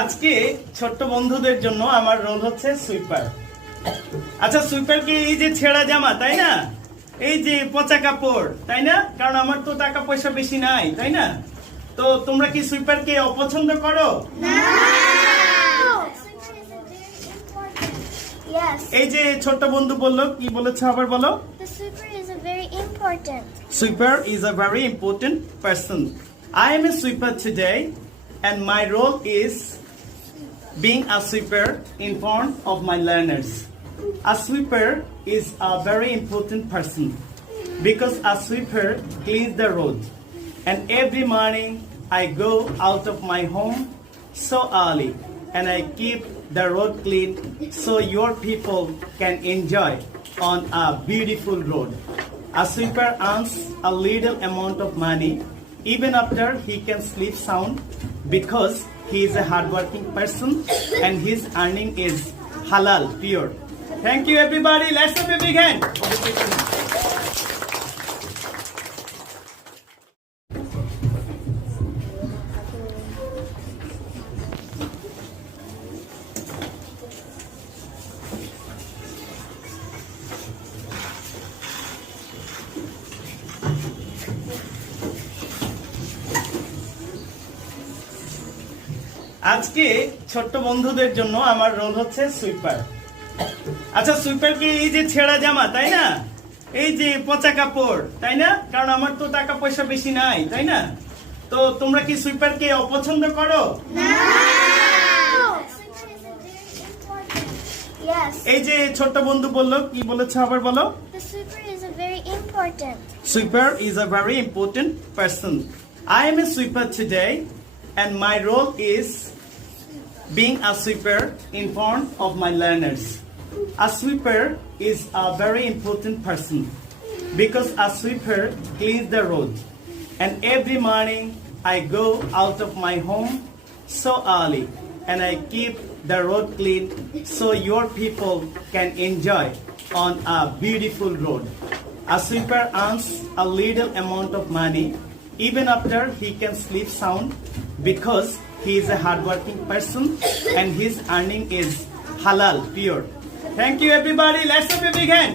আজকে ছোট্ট বন্ধুদের জন্য আমার রোল হচ্ছে সুইপার। আচ্ছা, সুইপার কি এই যে ছেঁড়া জামা, তাই না? এই যে পচা কাপড়, তাই না? কারণ আমার তো টাকা পয়সা বেশি নাই, তাই না? তো তোমরা কি সুইপারকে অপছন্দ করো? এই যে ছোট্ট বন্ধু বললো, কি বলেছে আবার বলো? The sweeper is a very important. Sweeper is a very important person. I am a sweeper today, and my role is being a sweeper in front of my learners. A sweeper is a very important person because a sweeper cleans the road. And every morning I go out of my home so early and I keep the road clean so your people can enjoy on a beautiful road. A sweeper earns a little amount of money even after he can sleep sound because he is a hardworking person and his earning is halal, pure. Thank you everybody. Let's have a big hand. আজকে ছোট্ট বন্ধুদের জন্য আমার role হচ্ছে sweeper. আচ্ছা, sweeper কি এই যে ছেঁড়া জামা, তাই না? এই যে পচা কাপড়, তাই না? কারণ আমার তো টাকা পয়সা বেশি নাই, তাই না? তো তোমরা কি সুইপারকে অপছন্দ করো? এই যে ছোট্ট বন্ধু বললো, কি বলেছে আবার বলো? The sweeper is a very important. Sweeper is a very important person. I am a sweeper today, and my role is being a sweeper in front of my learners. A sweeper is a very important person because a sweeper cleans the road. And every morning I go out of my home so early and I keep the road clean so your people can enjoy on a beautiful road. A sweeper earns a little amount of money even after he can sleep sound because he is a hardworking person and his earning is halal, pure. Thank you everybody. Let's have a big hand.